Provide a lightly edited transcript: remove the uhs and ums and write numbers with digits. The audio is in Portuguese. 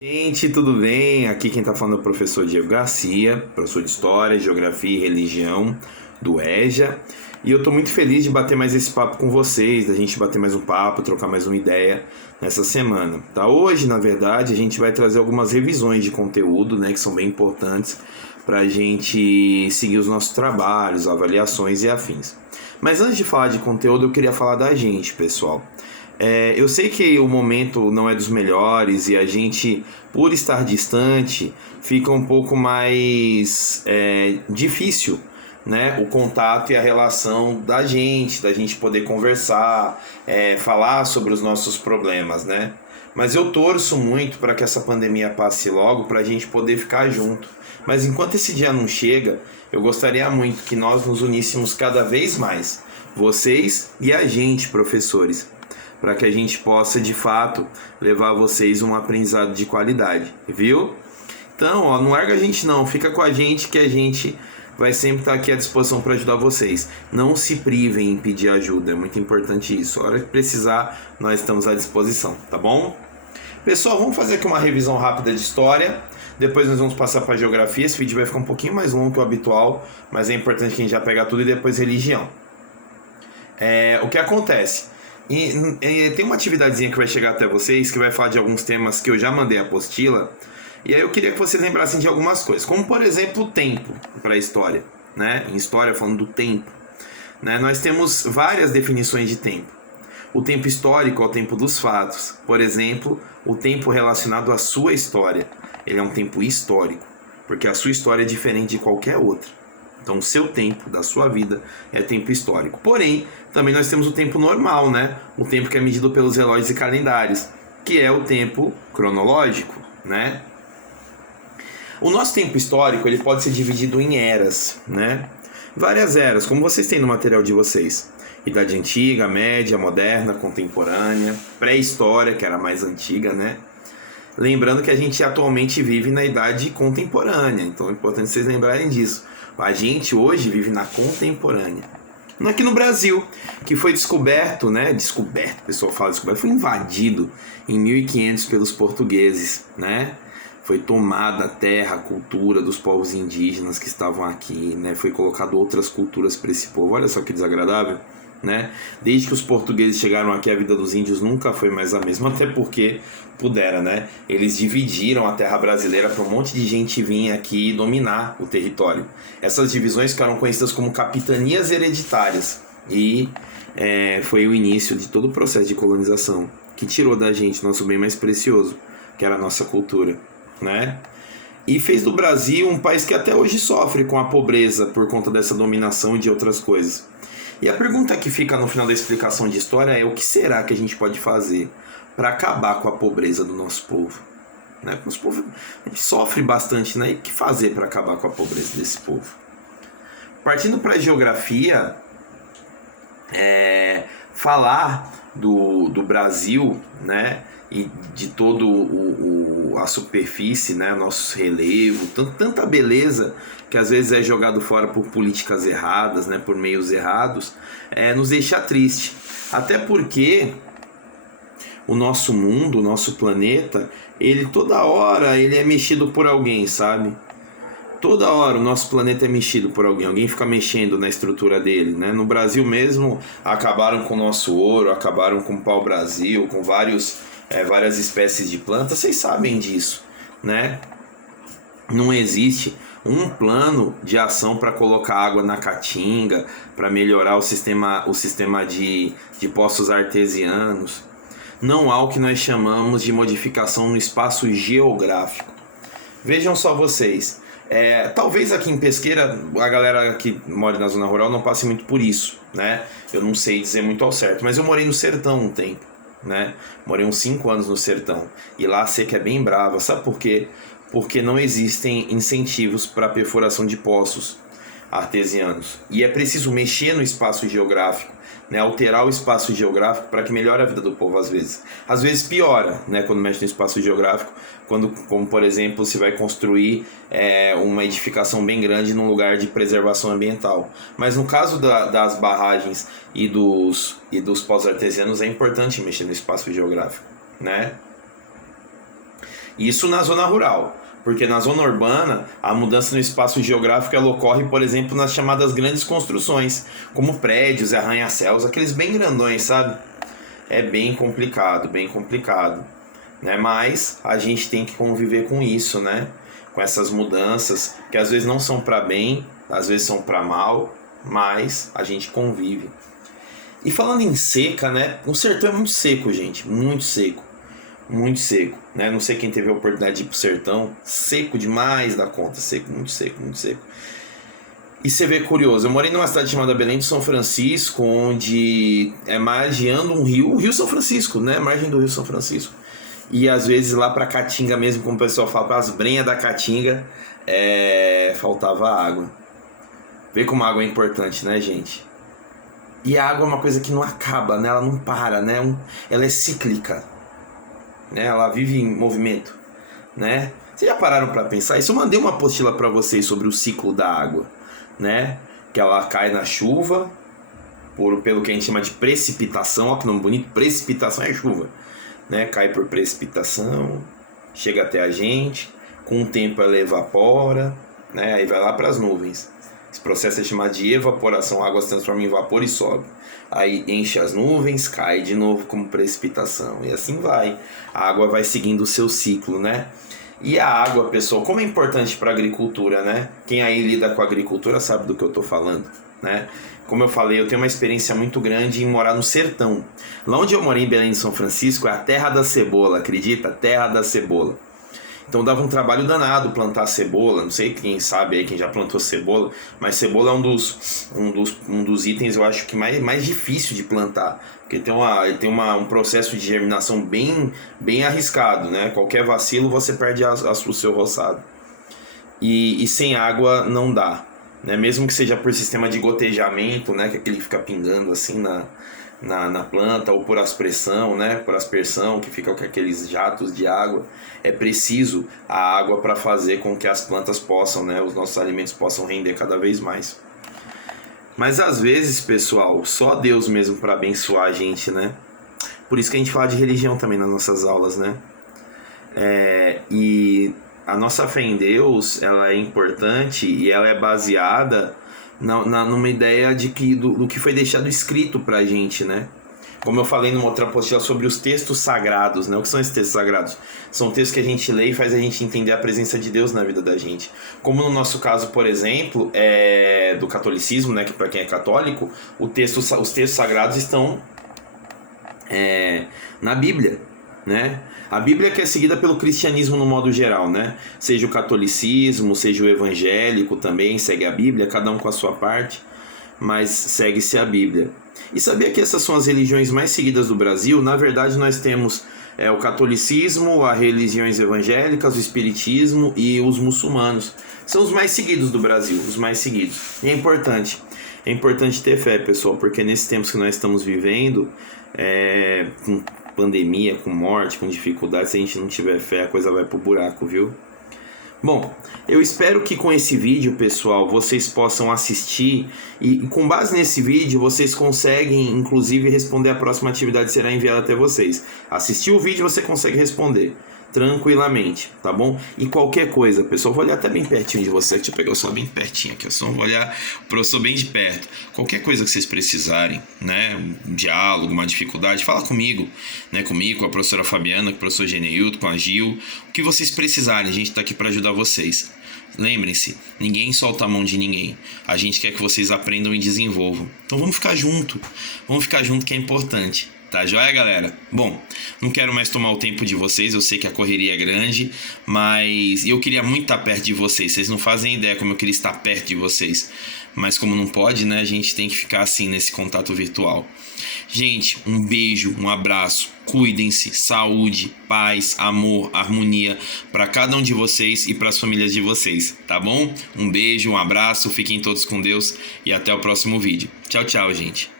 Gente, tudo bem? Aqui quem tá falando é o professor Diego Garcia, professor de História, Geografia e Religião do EJA. E eu tô muito feliz de bater mais esse papo com vocês, da gente bater mais um papo, trocar mais uma ideia nessa semana, tá? Hoje, na verdade, a gente vai trazer algumas revisões de conteúdo, né, que são bem importantes pra gente seguir os nossos trabalhos, avaliações e afins. Mas antes de falar de conteúdo, eu queria falar da gente, pessoal. Eu sei que o momento não é dos melhores e a gente, por estar distante, fica um pouco mais difícil, né? O contato e a relação da gente poder conversar, falar sobre os nossos problemas, né? Mas eu torço muito para que essa pandemia passe logo, para a gente poder ficar junto. Mas enquanto esse dia não chega, eu gostaria muito que nós nos uníssemos cada vez mais, vocês e a gente, professores, para que a gente possa, de fato, levar a vocês um aprendizado de qualidade, viu? Então, ó, não larga a gente não, fica com a gente que a gente vai sempre estar aqui à disposição para ajudar vocês. Não se privem em pedir ajuda, é muito importante isso. A hora que precisar, nós estamos à disposição, tá bom? Pessoal, vamos fazer aqui uma revisão rápida de história. Depois nós vamos passar para geografia. Esse vídeo vai ficar um pouquinho mais longo que o habitual, mas é importante que a gente já pegue tudo e depois religião. O que acontece? Tem uma atividadezinha que vai chegar até vocês, que vai falar de alguns temas que eu já mandei a apostila. E aí eu queria que vocês lembrassem de algumas coisas, como por exemplo o tempo para a história, né? Em história, falando do tempo, né? Nós temos várias definições de tempo. O tempo histórico é o tempo dos fatos. Por exemplo, o tempo relacionado à sua história. Ele é um tempo histórico, porque a sua história é diferente de qualquer outra. Então o seu tempo da sua vida é tempo histórico. Porém, também nós temos o tempo normal, né? O tempo que é medido pelos relógios e calendários, que é o tempo cronológico, né? O nosso tempo histórico, ele pode ser dividido em eras, né? Várias eras, como vocês têm no material de vocês. Idade Antiga, Média, Moderna, Contemporânea, Pré-História, que era a mais antiga, né? Lembrando que a gente atualmente vive na Idade Contemporânea, então é importante vocês lembrarem disso. A gente hoje vive na Contemporânea. Aqui no Brasil, que foi descoberto, né? Descoberto, o pessoal fala descoberto, foi invadido em 1500 pelos portugueses, né? Foi tomada a terra, a cultura dos povos indígenas que estavam aqui, né? Foi colocado outras culturas para esse povo. Olha só que desagradável, né? Desde que os portugueses chegaram aqui, a vida dos índios nunca foi mais a mesma, até porque puderam, né? Eles dividiram a terra brasileira para um monte de gente vir aqui e dominar o território. Essas divisões ficaram conhecidas como capitanias hereditárias e foi o início de todo o processo de colonização que tirou da gente nosso bem mais precioso, que era a nossa cultura, né? E fez do Brasil um país que até hoje sofre com a pobreza por conta dessa dominação e de outras coisas. E a pergunta que fica no final da explicação de história é: o que será que a gente pode fazer para acabar com a pobreza do nosso povo? Né? Porque o povo, a gente sofre bastante, né? E o que fazer para acabar com a pobreza desse povo? Partindo para a geografia, falar do Brasil, né? E de todo a superfície, né, nosso relevo, tanta beleza que às vezes é jogado fora por políticas erradas, né, por meios errados, nos deixa triste. Até porque o nosso mundo, o nosso planeta, ele toda hora ele é mexido por alguém, sabe? Toda hora o nosso planeta é mexido por alguém fica mexendo na estrutura dele, né? No Brasil mesmo, acabaram com o nosso ouro, acabaram com o pau-brasil, com várias espécies de plantas, vocês sabem disso, né? Não existe um plano de ação para colocar água na caatinga, para melhorar o sistema de poços artesianos. Não há o que nós chamamos de modificação no espaço geográfico. Vejam só vocês, talvez aqui em Pesqueira a galera que mora na zona rural não passe muito por isso, né? Eu não sei dizer muito ao certo, mas eu morei no sertão um tempo, né? Morei uns 5 anos no sertão e lá a seca é bem brava. Sabe por quê? Porque não existem incentivos para perfuração de poços artesianos e é preciso mexer no espaço geográfico, né? Alterar o espaço geográfico para que melhore a vida do povo às vezes piora, né? Quando mexe no espaço geográfico, como por exemplo se vai construir uma edificação bem grande num lugar de preservação ambiental. Mas no caso das barragens e dos poços artesianos é importante mexer no espaço geográfico, né? Isso na zona rural. Porque na zona urbana, a mudança no espaço geográfico ela ocorre, por exemplo, nas chamadas grandes construções, como prédios, arranha-céus, aqueles bem grandões, sabe? É bem complicado, né? Mas a gente tem que conviver com isso, né? Com essas mudanças, que às vezes não são para bem, às vezes são para mal, mas a gente convive. E falando em seca, né? O sertão é muito seco, gente, muito seco, né? Não sei quem teve a oportunidade de ir pro sertão, seco demais da conta, seco, muito seco. E você vê curioso, eu morei numa cidade chamada Belém de São Francisco, onde é margeando um rio, o Rio São Francisco, né? Margem do Rio São Francisco. E às vezes lá pra Caatinga mesmo, como o pessoal fala, para as brenhas da Caatinga, faltava água. Vê como a água é importante, né, gente? E a água é uma coisa que não acaba, né? Ela não para, né? Ela é cíclica, né? Ela vive em movimento, né? Vocês já pararam para pensar isso? Eu mandei uma apostila para vocês sobre o ciclo da água, né? Que ela cai na chuva, pelo que a gente chama de precipitação. Olha que nome bonito, precipitação é chuva, né? Cai por precipitação, chega até a gente, com o tempo ela evapora, né? Aí vai lá para as nuvens. Esse processo é chamado de evaporação, a água se transforma em vapor e sobe. Aí enche as nuvens, cai de novo como precipitação. E assim vai. A água vai seguindo o seu ciclo, né? E a água, pessoal, como é importante para a agricultura, né? Quem aí lida com a agricultura sabe do que eu estou falando, né? Como eu falei, eu tenho uma experiência muito grande em morar no sertão. Lá onde eu morei, em Belém de São Francisco, é a terra da cebola, acredita? Terra da cebola. Então dava um trabalho danado plantar cebola. Não sei quem sabe aí, quem já plantou cebola, mas cebola é um dos itens, eu acho que mais difícil de plantar, porque ele tem um processo de germinação bem arriscado, né? Qualquer vacilo você perde o seu roçado. E sem água não dá, né? Mesmo que seja por sistema de gotejamento, né? Que aquele fica pingando assim na planta, ou por aspersão, né? Por aspersão, que fica com aqueles jatos de água. É preciso a água para fazer com que as plantas possam, né? Os nossos alimentos possam render cada vez mais. Mas às vezes, pessoal, só Deus mesmo para abençoar a gente, né? Por isso que a gente fala de religião também nas nossas aulas, né? E a nossa fé em Deus, ela é importante e ela é baseada numa ideia do que foi deixado escrito pra gente, né? Como eu falei numa outra apostila sobre os textos sagrados, né? O que são esses textos sagrados? São textos que a gente lê e faz a gente entender a presença de Deus na vida da gente. Como no nosso caso, por exemplo, do catolicismo, né? Que para quem é católico, os textos sagrados estão na Bíblia, né? A Bíblia que é seguida pelo cristianismo no modo geral, né? Seja o catolicismo, seja o evangélico também segue a Bíblia, cada um com a sua parte, mas segue-se a Bíblia. E sabia que essas são as religiões mais seguidas do Brasil? Na verdade, nós temos o catolicismo, as religiões evangélicas, o espiritismo e os muçulmanos. São os mais seguidos do Brasil, os mais seguidos. E é importante ter fé, pessoal, porque nesses tempos que nós estamos vivendo, com pandemia, com morte, com dificuldade, se a gente não tiver fé, a coisa vai pro buraco, viu? Bom, eu espero que com esse vídeo, pessoal, vocês possam assistir e com base nesse vídeo vocês conseguem, inclusive, responder a próxima atividade que será enviada até vocês. Assistir o vídeo você consegue responder tranquilamente, tá bom? E qualquer coisa, pessoal, vou olhar até bem pertinho de você. Deixa eu pegar o sol bem pertinho aqui, eu só vou olhar o professor bem de perto. Qualquer coisa que vocês precisarem, né? Um diálogo, uma dificuldade, fala comigo, né? Comigo, com a professora Fabiana, com o professor Geneilton, com a Gil. O que vocês precisarem, a gente tá aqui para ajudar vocês. Lembrem-se, ninguém solta a mão de ninguém. A gente quer que vocês aprendam e desenvolvam. Então vamos ficar junto que é importante. Tá joia, galera? Bom, não quero mais tomar o tempo de vocês, eu sei que a correria é grande, mas eu queria muito estar perto de vocês. Vocês não fazem ideia como eu queria estar perto de vocês. Mas como não pode, né, a gente tem que ficar assim nesse contato virtual. Gente, um beijo, um abraço, cuidem-se, saúde, paz, amor, harmonia para cada um de vocês e para as famílias de vocês, tá bom? Um beijo, um abraço, fiquem todos com Deus e até o próximo vídeo. Tchau, tchau, gente.